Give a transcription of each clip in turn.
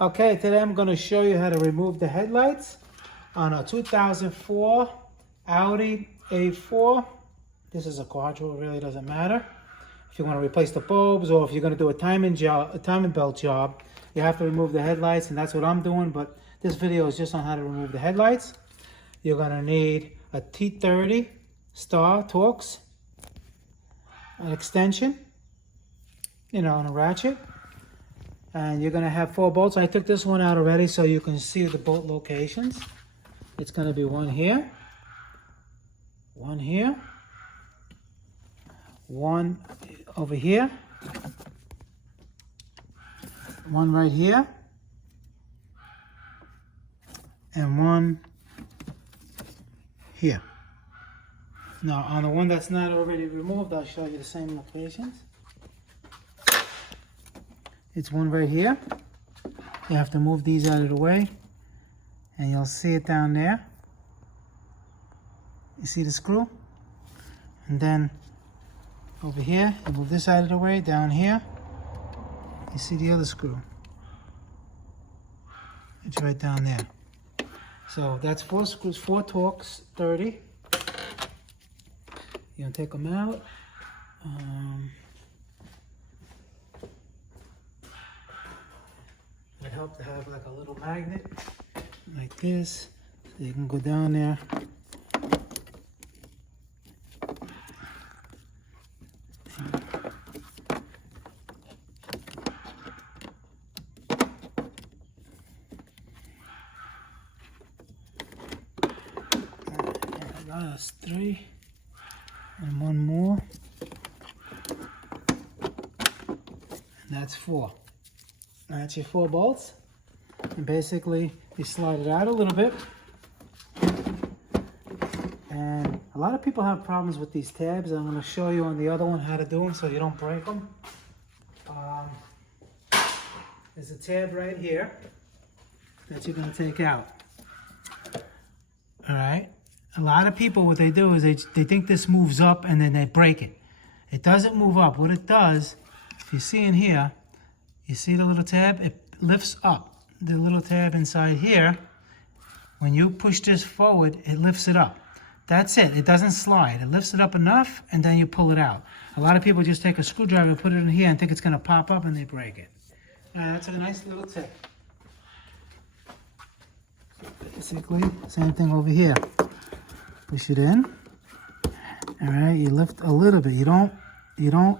Okay, today I'm going to show you how to remove the headlights on a 2004 Audi A4. This is a quadro, it really doesn't matter. If you want to replace the bulbs or if you're going to do a timing belt job, you have to remove the headlights, and that's what I'm doing, but this video is just on how to remove the headlights. You're going to need a T30 star Torx, an extension, and a ratchet. And you're going to have 4 bolts. I took this one out already so you can see the bolt locations. It's going to be one here, one here, one over here, one right here, and one here. Now on the one that's not already removed, I'll show you the same locations. It's one right here. You have to move these out of the way, and you'll see it down there. You see the screw? And then over here, you move this out of the way. Down here, you see the other screw. It's right down there. So that's 4 screws, 4 Torx 30. You're gonna take them out. It helps to have like a little magnet like this, so you can go down there. That's 3 and one more, and that's 4. That's your 4 bolts, and basically you slide it out a little bit. And a lot of people have problems with these tabs. I'm going to show you on the other one how to do them so you don't break them. There's a tab right here that you're going to take out. All right. A lot of people, what they do is they think this moves up and then they break it. It doesn't move up. What it does, if you see in here, you see the little tab? It lifts up. The little tab inside here, when you push this forward, it lifts it up. That's it. It doesn't slide. It lifts it up enough, and then you pull it out. A lot of people just take a screwdriver and put it in here and think it's going to pop up, and they break it. That's a nice little tip. Basically, same thing over here. Push it in. All right, you lift a little bit. You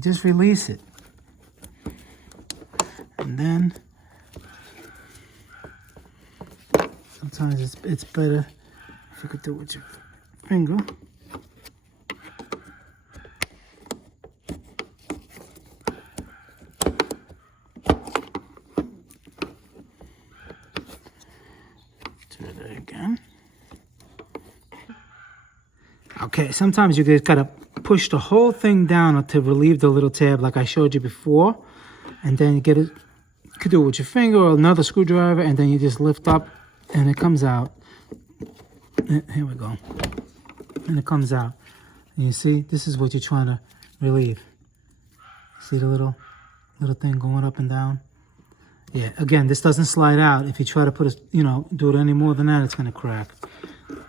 just release it. And then sometimes it's better if you could do it with your finger. Do that again. Okay, sometimes you just gotta push the whole thing down to relieve the little tab like I showed you before, and then you get it. You could do it with your finger or another screwdriver, and then you just lift up and it comes out. Here we go. And it comes out. And you see, this is what you're trying to relieve. See the little thing going up and down? Yeah, again, this doesn't slide out. If you try to put it, do it any more than that, it's gonna crack.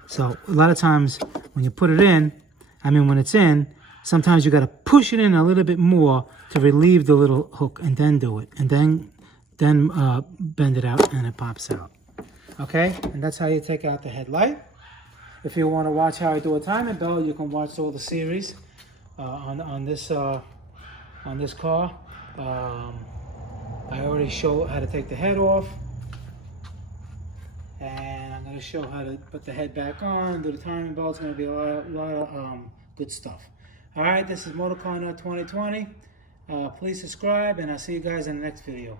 So a lot of times when you put it in, when it's in, sometimes you gotta push it in a little bit more to relieve the little hook, and then do it. And then bend it out and it pops out. Okay, and that's how you take out the headlight. If you want to watch how I do a timing belt, you can watch all the series on this car. I already showed how to take the head off, and I'm going to show how to put the head back on, do the timing belt. It's going to be a lot of good stuff. All right, this is Motorcarnut 2020. Please subscribe, and I'll see you guys in the next video.